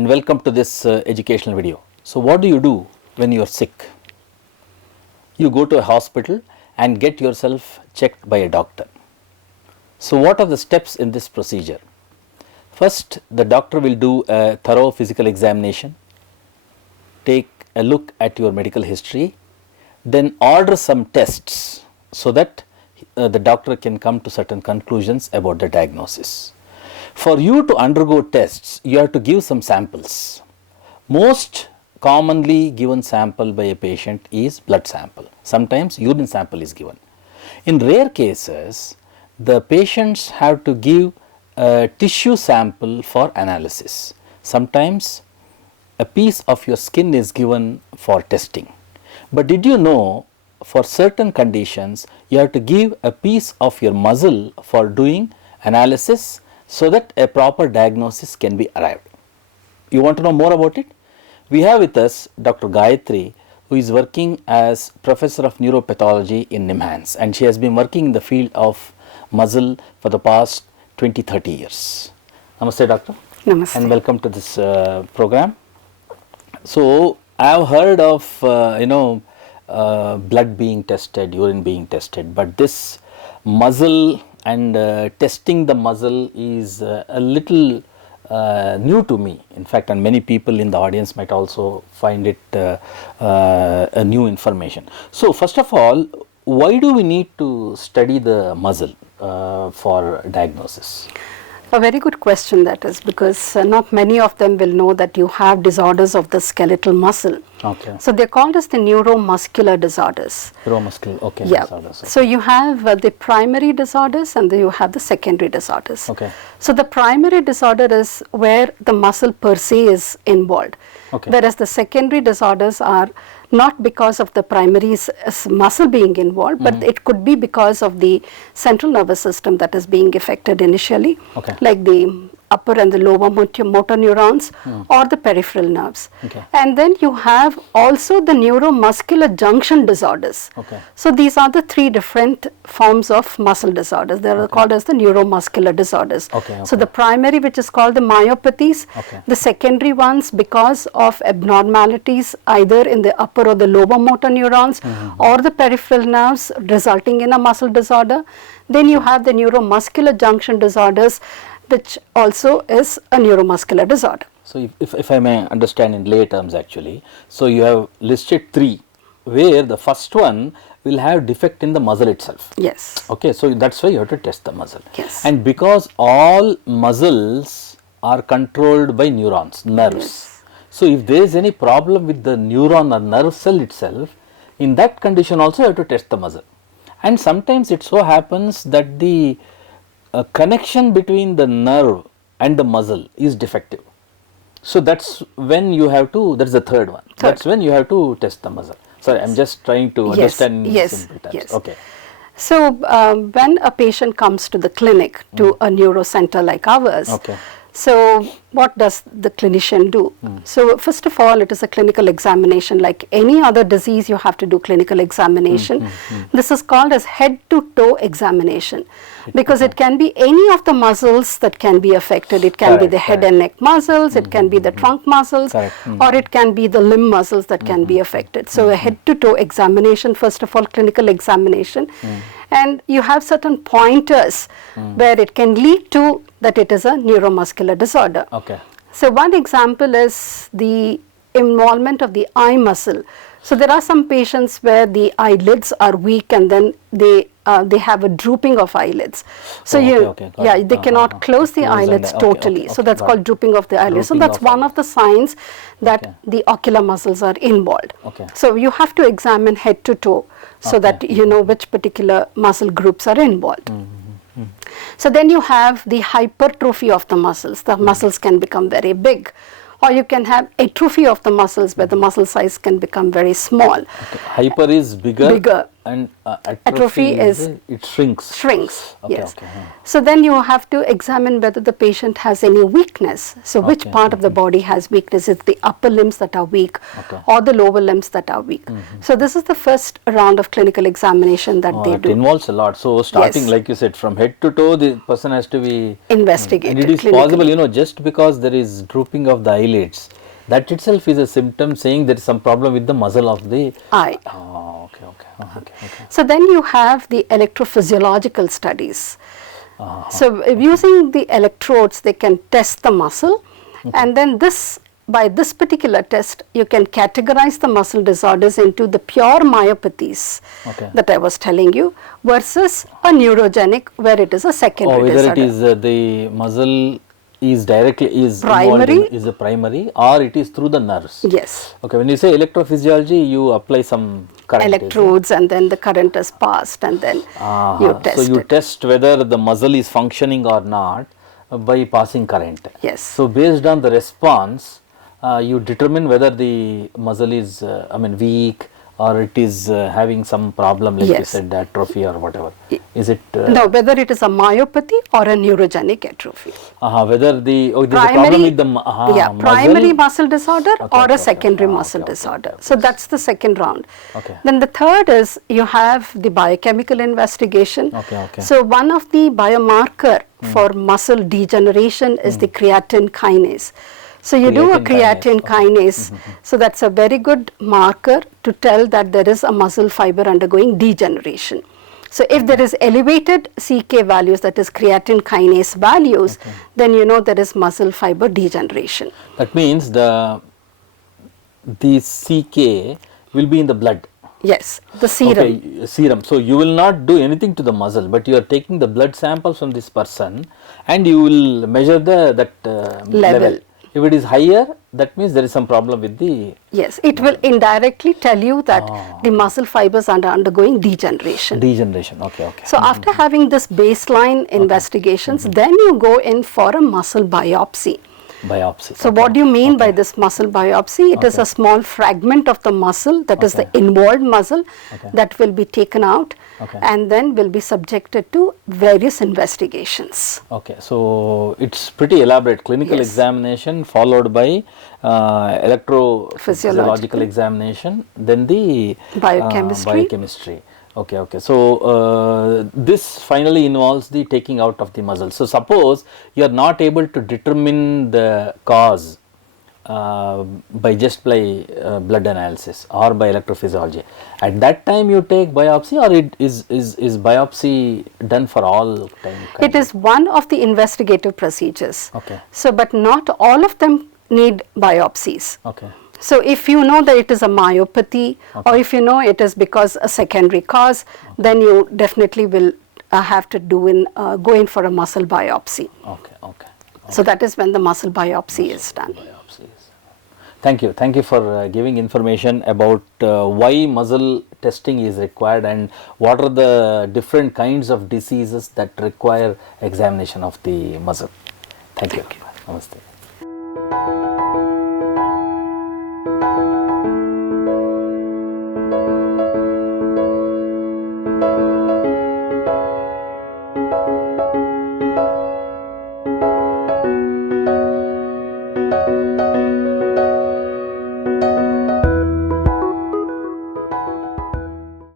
and welcome to this educational video. So what do you do when you are sick? You go to a hospital and get yourself checked by a doctor. So what are the steps in this procedure? First, the doctor will do a thorough physical examination, take a look at your medical history, then order some tests so that the doctor can come to certain conclusions about the diagnosis. For you to undergo tests, you have to give some samples. Most commonly given sample by a patient is blood sample. Sometimes urine sample is given. In rare cases, the patients have to give a tissue sample for analysis. Sometimes a piece of your skin is given for testing. But did you know, for certain conditions, you have to give a piece of your muscle for doing analysis so that a proper diagnosis can be arrived. You want to know more about it? We have with us Dr. Gayatri, who is working as Professor of Neuropathology in NIMHANS, and she has been working in the field of muscle for the past 20-30 years. Namaste, Doctor. Namaste. And welcome to this program. So, I have heard of blood being tested, urine being tested, but this muscle and testing the muscle is a little new to me. In fact, and many people in the audience might also find it a new information. So, first of all, why do we need to study the muscle for diagnosis? A very good question that is, because not many of them will know that you have disorders of the skeletal muscle. Okay. So they're called as the neuromuscular disorders. Neuromuscular, okay. Yeah. Disorders, okay. So you have the primary disorders and then you have the secondary disorders. Okay. So the primary disorder is where the muscle per se is involved. Okay. Whereas the secondary disorders are not because of the primary muscle being involved, but it could be because of the central nervous system that is being affected initially, Okay. like the upper and the lower motor neurons or the peripheral nerves. Okay. And then you have also the neuromuscular junction disorders. Okay. So these are the three different forms of muscle disorders. They are called as the neuromuscular disorders. Okay, So okay. the primary, which is called the myopathies, Okay. the secondary ones because of abnormalities either in the upper or the lower motor neurons or the peripheral nerves resulting in a muscle disorder. Then you have the neuromuscular junction disorders, which also is a neuromuscular disorder. So, if I may understand in lay terms actually, so you have listed three, where the first one will have defect in the muscle itself. Yes. Okay, so that's why you have to test the muscle. Yes. And because all muscles are controlled by neurons, nerves. Yes. So, if there is any problem with the neuron or nerve cell itself, in that condition also you have to test the muscle. And sometimes it so happens that the connection between the nerve and the muscle is defective. So that's when you have to, that's the third one. That's when you have to test the muscle. Sorry, I'm just trying to understand in simple terms. Yes. Okay. So when a patient comes to the clinic to a neuro center like ours, Okay. so what does the clinician do? So first of all, it is a clinical examination. Like any other disease, you have to do clinical examination. This is called as head to toe examination, because it can be any of the muscles that can be affected. It can be the head and neck muscles, it can be the trunk muscles, Correct. or it can be the limb muscles that can be affected. So a head to toe examination, first of all, clinical examination. And you have certain pointers where it can lead to that it is a neuromuscular disorder. Okay. So one example is the involvement of the eye muscle. So there are some patients where the eyelids are weak and then they have a drooping of eyelids. So they cannot close the eyelids totally. So that's called drooping of the eyelids. So that's one of the signs that the ocular muscles are involved. Okay. So you have to examine head to toe so that you know which particular muscle groups are involved. So then you have the hypertrophy of the muscles. The muscles can become very big. Or you can have atrophy of the muscles where the muscle size can become very small. Okay. Hyper is bigger. Bigger. and Atrophy is it shrinks. shrinks. Okay, Yes. okay, So then you have to examine whether the patient has any weakness. So which Okay, part of the body has weakness? Is it the upper limbs that are weak Okay. or the lower limbs that are weak? So this is the first round of clinical examination that they It do. involves a lot. So starting, Yes. like you said, from head to toe, the person has to be Investigated and it is clinically. possible, you know, just because there is drooping of the eyelids, that itself is a symptom saying there is some problem with the muscle of the Eye. Oh, okay, okay, okay, okay. So then you have the electrophysiological studies. Uh-huh. So using the electrodes, they can test the muscle, and then by this particular test, you can categorize the muscle disorders into the pure myopathies Okay. that I was telling you versus a neurogenic where it is a secondary Or whether disorder. it is the muscle is directly involved Primary? is a primary or it is through the nerves. Yes. Okay, when you say electrophysiology, you apply some current. is it? Electrodes, and then the current is passed, and then you test So you it. test whether the muscle is functioning or not by passing current. Yes. So based on the response, you determine whether the muscle is weak or it is having some problem, like you Yes. said, atrophy or whatever. Is it No, whether it is a myopathy or a neurogenic atrophy. whether the there's a problem with the primary muscle disorder Okay, or okay, a secondary okay. muscle Okay, disorder. okay, So that's the second round. Okay. Then the third is you have the biochemical investigation. Okay, okay. So one of the biomarker for muscle degeneration is the creatine kinase. So you do a Creatine creatine kinase. So that's a very good marker to tell that there is a muscle fiber undergoing degeneration. So if there is elevated CK values, that is creatine kinase values, then you know there is muscle fiber degeneration. That means the CK will be in the blood. Yes, the serum. Okay, serum. So you will not do anything to the muscle, but you are taking the blood samples from this person, and you will measure that level. If it is higher, that means there is some problem with the. Yes, it will indirectly tell you that the muscle fibers are undergoing degeneration. Degeneration. Okay, okay. So after having this baseline investigations, then you go in for a muscle biopsy. Biopsy. So what do you mean by this muscle biopsy? It is a small fragment of the muscle, that is the involved muscle, that will be taken out and then will be subjected to various investigations. Okay, so it's pretty elaborate clinical Yes. examination followed by electrophysiological examination, then the biochemistry. Okay, okay. So this finally involves the taking out of the muscle. So suppose you are not able to determine the cause by blood analysis or by electrophysiology. At that time you take biopsy, or it is biopsy done for all time? It is one of the investigative procedures. Okay. So but not all of them need biopsies. Okay. So if you know that it is a myopathy, or if you know it is because a secondary cause, then you definitely will have to go in for a muscle biopsy. Okay, okay. So that is when the muscle biopsy is done. Biopsies. Thank you for giving information about why muscle testing is required and what are the different kinds of diseases that require examination of the muscle. Thank you. Namaste.